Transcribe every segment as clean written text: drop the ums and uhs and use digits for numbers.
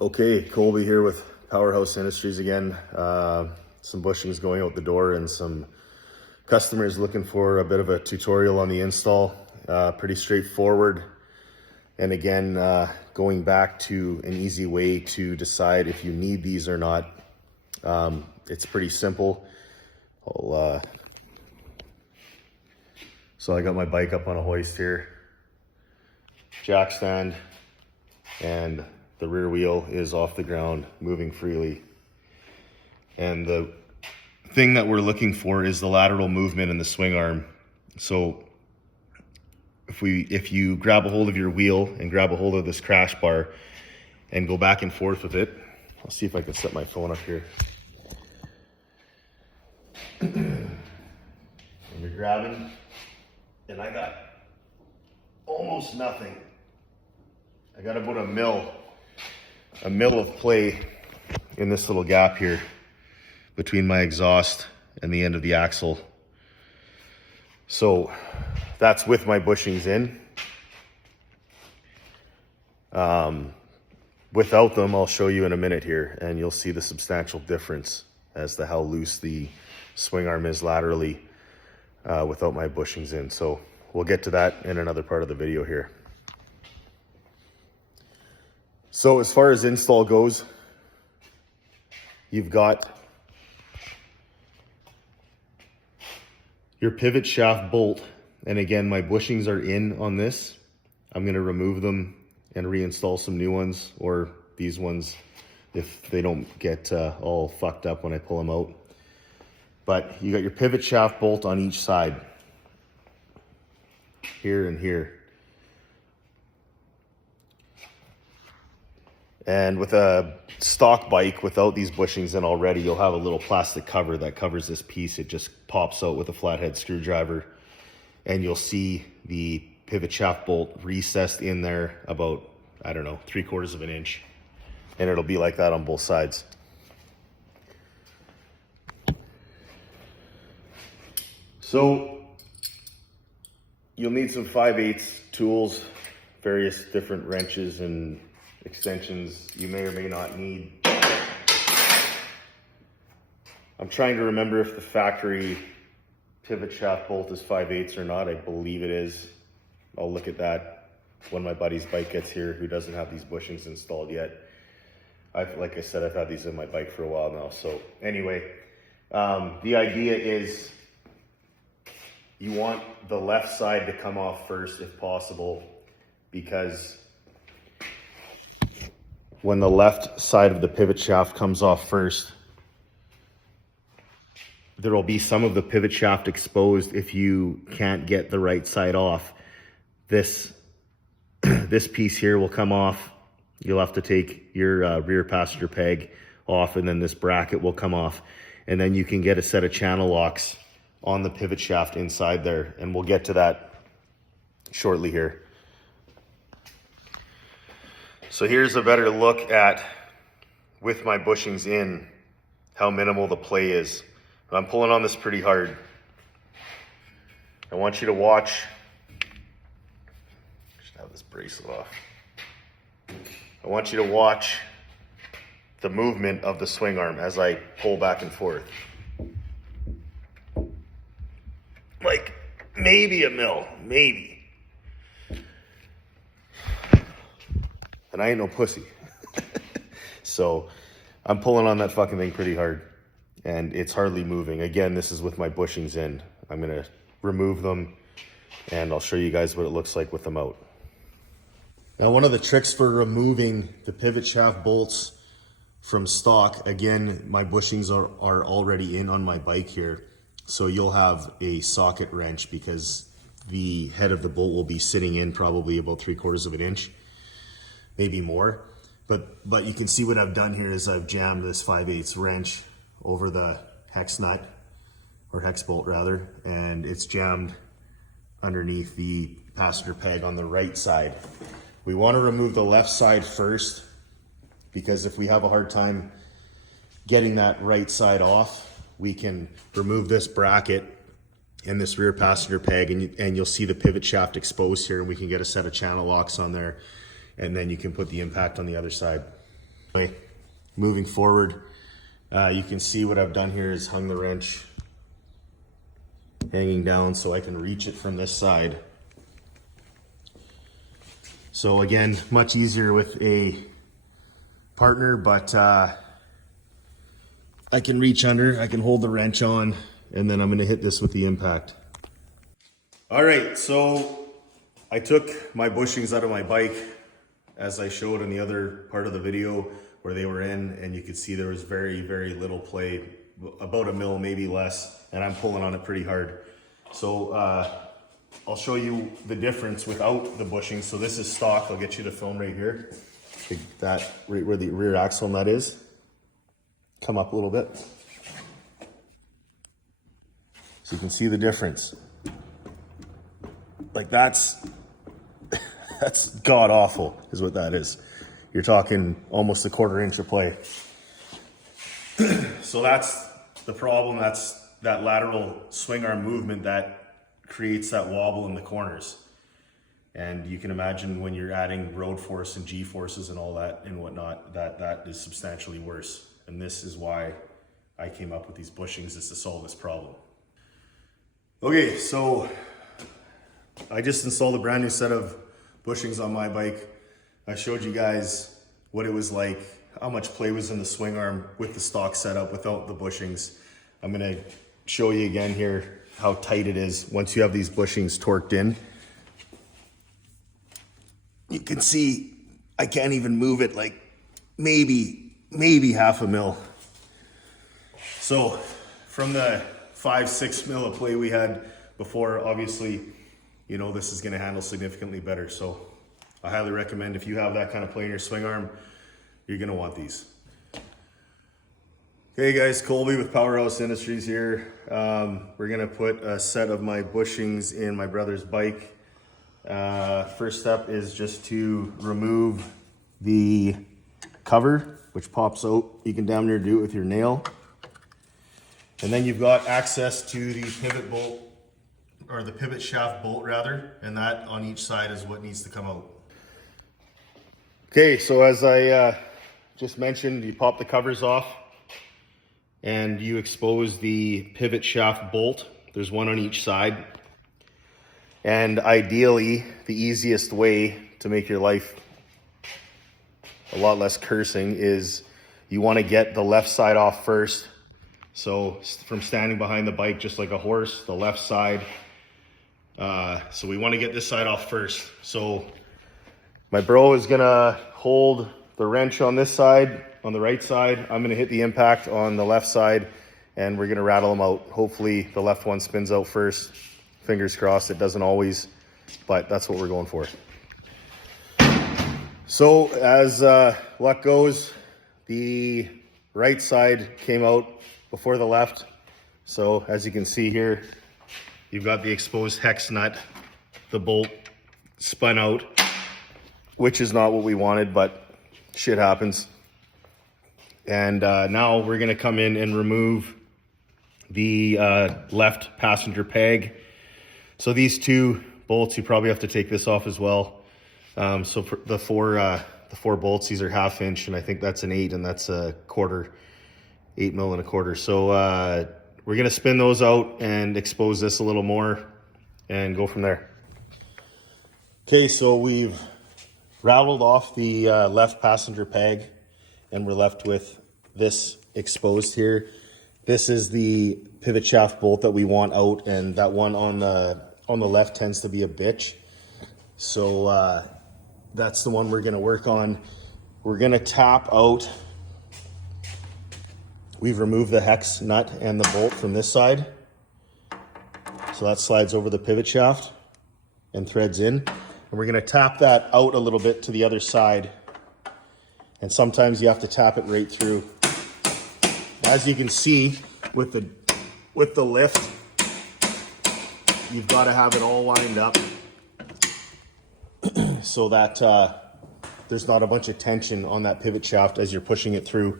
Okay, Colby here with PowerHaus Industries again. Some bushings going out the door and some customers looking for a bit of a tutorial on the install. Pretty straightforward. And again, going back to an easy way to decide if you need these or not. It's pretty simple. So I got my bike up on a hoist here, jack stand, and the rear wheel is off the ground, moving freely. And the thing that we're looking for is the lateral movement in the swing arm. So if you grab a hold of your wheel and grab a hold of this crash bar and go back and forth with it, I'll see if I can set my phone up here. And you're grabbing, and I got almost nothing. I got about a mil of play in this little gap here between my exhaust and the end of the axle. So that's with my bushings in. Without them, I'll show you in a minute here, and you'll see the substantial difference as to how loose the swing arm is laterally without my bushings in. So we'll get to that in another part of the video here. So as far as install goes, you've got your pivot shaft bolt. And again, my bushings are in on this. I'm going to remove them and reinstall some new ones, or these ones if they don't get all fucked up when I pull them out. But you got your pivot shaft bolt on each side, here and here. And with a stock bike without these bushings in already, you'll have a little plastic cover that covers this piece. It just pops out with a flathead screwdriver, and you'll see the pivot shaft bolt recessed in there about, I don't know, 3/4 of an inch. And it'll be like that on both sides. So you'll need some 5/8 tools, various different wrenches and extensions you may or may not need. I'm trying to remember if the factory pivot shaft bolt is 5/8 or not. I believe it is. I'll look at that when my buddy's bike gets here, who doesn't have these bushings installed yet. Like I said, I've had these in my bike for a while now. So anyway, the idea is you want the left side to come off first if possible, because when the left side of the pivot shaft comes off first, there will be some of the pivot shaft exposed if you can't get the right side off. This piece here will come off. You'll have to take your rear passenger peg off, and then this bracket will come off. And then you can get a set of channel locks on the pivot shaft inside there, and we'll get to that shortly here. So here's a better look at, with my bushings in, how minimal the play is. I'm pulling on this pretty hard. I want you to watch. I should have this bracelet off. I want you to watch the movement of the swing arm as I pull back and forth. Like maybe a mil, maybe. And I ain't no pussy. So I'm pulling on that fucking thing pretty hard, and it's hardly moving. Again, this is with my bushings in. I'm gonna remove them, and I'll show you guys what it looks like with them out. Now, one of the tricks for removing the pivot shaft bolts from stock, again, my bushings are already in on my bike here. So you'll have a socket wrench, because the head of the bolt will be sitting in probably about 3/4 of an inch, maybe more. But you can see what I've done here is I've jammed this 5/8 wrench over the hex nut, or hex bolt rather, and it's jammed underneath the passenger peg on the right side. We want to remove the left side first, because if we have a hard time getting that right side off, we can remove this bracket and this rear passenger peg, and you'll see the pivot shaft exposed here, and we can get a set of channel locks on there, and then you can put the impact on the other side. Anyway, moving forward, you can see what I've done here is hung the wrench hanging down so I can reach it from this side. So again, much easier with a partner, but I can reach under, I can hold the wrench on, and then I'm gonna hit this with the impact. All right, so I took my bushings out of my bike as I showed in the other part of the video where they were in, and you could see there was very, very little play, about a mil, maybe less, and I'm pulling on it pretty hard. So I'll show you the difference without the bushings. So this is stock. I'll get you to film right here. That right where the rear axle nut is. Come up a little bit. So you can see the difference. Like that's god awful is what that is. You're talking almost a 1/4 inch of play. So that's the problem. That's that lateral swing arm movement that creates that wobble in the corners. And you can imagine when you're adding road force and G forces and all that and whatnot, that is substantially worse. And this is why I came up with these bushings, is to solve this problem. Okay, so I just installed a brand new set of bushings on my bike. I showed you guys what it was like, how much play was in the swing arm with the stock setup without the bushings. I'm gonna show you again here how tight it is once you have these bushings torqued in. You can see I can't even move it, like maybe 1/2 mil. So from the 5-6 mil of play we had before, obviously, you know, this is gonna handle significantly better. So I highly recommend, if you have that kind of play in your swing arm, you're gonna want these. Hey guys, Colby with PowerHaus Industries here. We're gonna put a set of my bushings in my brother's bike. First step is just to remove the cover, which pops out. You can damn near do it with your nail. And then you've got access to the pivot bolt, or the pivot shaft bolt rather, and that on each side is what needs to come out. Okay, so as I just mentioned, you pop the covers off and you expose the pivot shaft bolt. There's one on each side. And ideally, the easiest way to make your life a lot less cursing is you want to get the left side off first. So from standing behind the bike, just like a horse, the left side. So we want to get this side off first. So my bro is gonna hold the wrench on this side, on the right side. I'm gonna hit the impact on the left side, and we're gonna rattle them out. Hopefully the left one spins out first. Fingers crossed, it doesn't always, but that's what we're going for. So as luck goes, the right side came out before the left. So as you can see here, you've got the exposed hex nut, the bolt spun out, which is not what we wanted, but shit happens. And now we're gonna come in and remove the left passenger peg. So these two bolts, you probably have to take this off as well. So for the four bolts, these are 1/2 inch, and I think that's an 8, and that's a 1/4, 8 mil and a 1/4. So we're gonna spin those out and expose this a little more and go from there. Okay, so we've rattled off the left passenger peg, and we're left with this exposed here. This is the pivot shaft bolt that we want out, and that one on the left tends to be a bitch. So that's the one we're gonna work on. We're gonna tap out. We've removed the hex nut and the bolt from this side. So that slides over the pivot shaft and threads in. And we're gonna tap that out a little bit to the other side. And sometimes you have to tap it right through. As you can see with the lift, you've got to have it all lined up so that there's not a bunch of tension on that pivot shaft as you're pushing it through.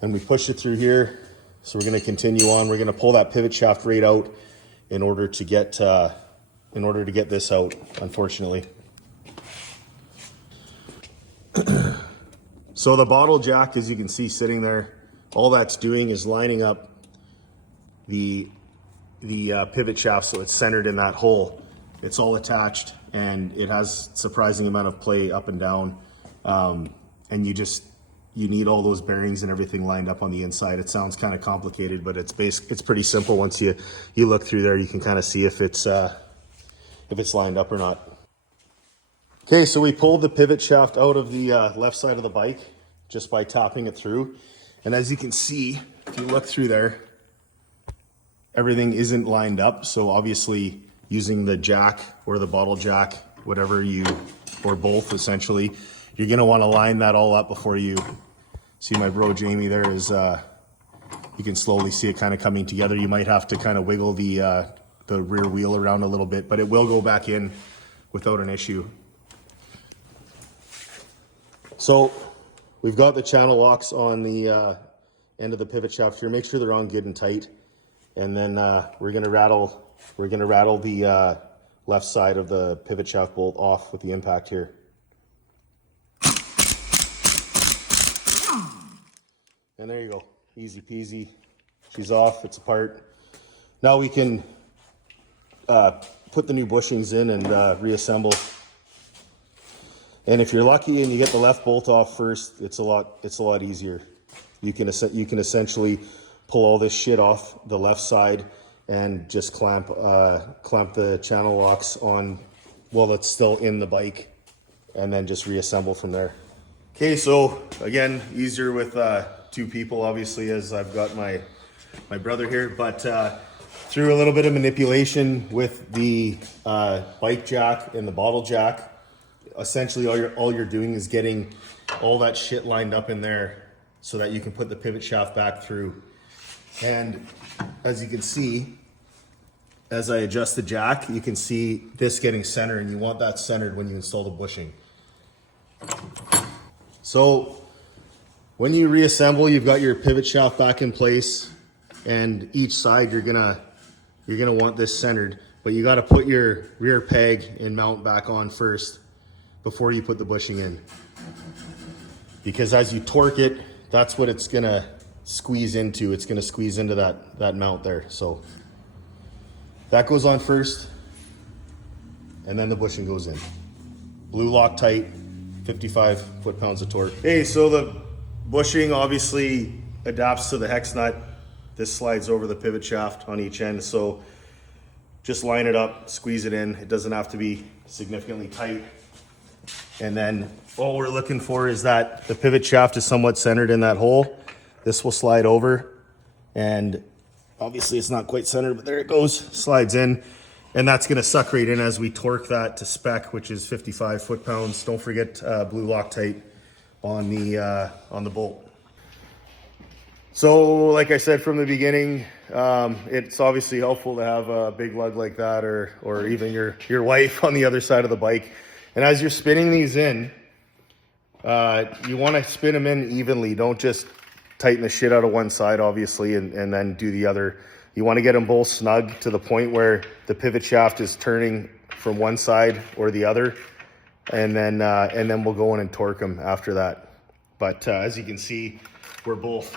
And we pushed it through here, so we're going to continue on. We're going to pull that pivot shaft right out in order to get this out, unfortunately. So the bottle jack, as you can see sitting there, all that's doing is lining up the pivot shaft so it's centered in that hole. It's all attached and it has surprising amount of play up and down. And you need all those bearings and everything lined up on the inside. It sounds kind of complicated, but it's pretty simple. Once you look through there, you can kind of see if it's lined up or not. Okay, so we pulled the pivot shaft out of the left side of the bike just by tapping it through. And as you can see, if you look through there, everything isn't lined up. So obviously using the jack or the bottle jack, whatever or both essentially, you're gonna wanna line that all up before you see my bro Jamie there is, you can slowly see it kind of coming together. You might have to kind of wiggle the rear wheel around a little bit, but it will go back in without an issue. So we've got the channel locks on the end of the pivot shaft here. Make sure they're on good and tight. And then we're gonna rattle the left side of the pivot shaft bolt off with the impact here. And there you go, easy peasy. She's off, it's apart. Now we can put the new bushings in and reassemble. And if you're lucky and you get the left bolt off first, it's a lot easier. You can essentially pull all this shit off the left side and just clamp the channel locks on while it's still in the bike, and then just reassemble from there. Okay, so again, easier with 2 people, obviously, as I've got my brother here, but through a little bit of manipulation with the bike jack and the bottle jack, essentially all you're doing is getting all that shit lined up in there so that you can put the pivot shaft back through. And as you can see, as I adjust the jack, you can see this getting centered, and you want that centered when you install the bushing. So when you reassemble, you've got your pivot shaft back in place, and each side you're gonna want this centered, but you got to put your rear peg and mount back on first before you put the bushing in, because as you torque it, that's what it's gonna squeeze into. It's gonna squeeze into that mount there. So that goes on first, and then the bushing goes in. Blue Loctite, 55 foot-pounds of torque. Hey, so the bushing obviously adapts to the hex nut. This slides over the pivot shaft on each end, so just line it up, squeeze it in. It doesn't have to be significantly tight. And then all we're looking for is that the pivot shaft is somewhat centered in that hole. This will slide over, and obviously it's not quite centered, but there it goes, slides in. And that's gonna suck right in as we torque that to spec, which is 55 foot-pounds. Don't forget Blue Loctite on the bolt. So like I said from the beginning, it's obviously helpful to have a big lug like that, or even your wife on the other side of the bike. And as you're spinning these in, you want to spin them in evenly. Don't just tighten the shit out of one side, obviously, and then do the other. You want to get them both snug to the point where the pivot shaft is turning from one side or the other, and then we'll go in and torque them after that. But as you can see, we're both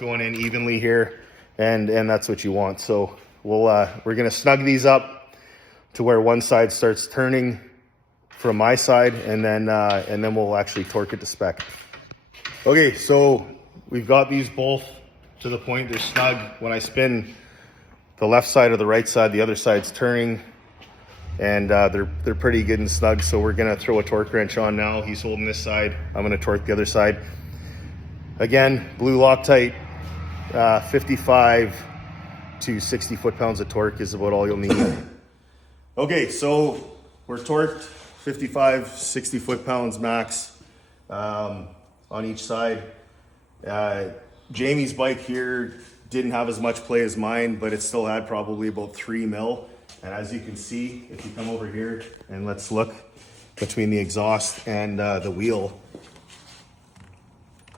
going in evenly here, and that's what you want. So we're gonna snug these up to where one side starts turning from my side, and then we'll actually torque it to spec. Okay, so we've got these both to the point they're snug. When I spin the left side or the right side, the other side's turning, and they're pretty good and snug. So we're gonna throw a torque wrench on now. He's holding this side, I'm gonna torque the other side. Again, Blue Loctite, 55 to 60 foot-pounds of torque is about all you'll need. Okay, so we're torqued 55, 60 foot-pounds max on each side. Jamie's bike here didn't have as much play as mine, but it still had probably about 3 mil. And as you can see, if you come over here and let's look between the exhaust and the wheel,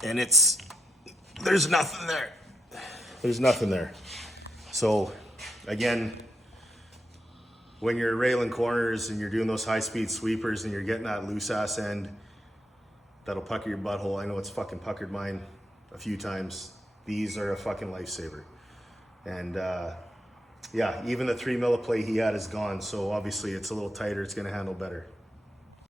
and there's nothing there. There's nothing there. So again, when you're railing corners and you're doing those high-speed sweepers and you're getting that loose-ass end that'll pucker your butthole. I know it's fucking puckered mine a few times. These are a fucking lifesaver. And yeah, even the 3 mm plate he had is gone, so obviously it's a little tighter, it's gonna handle better.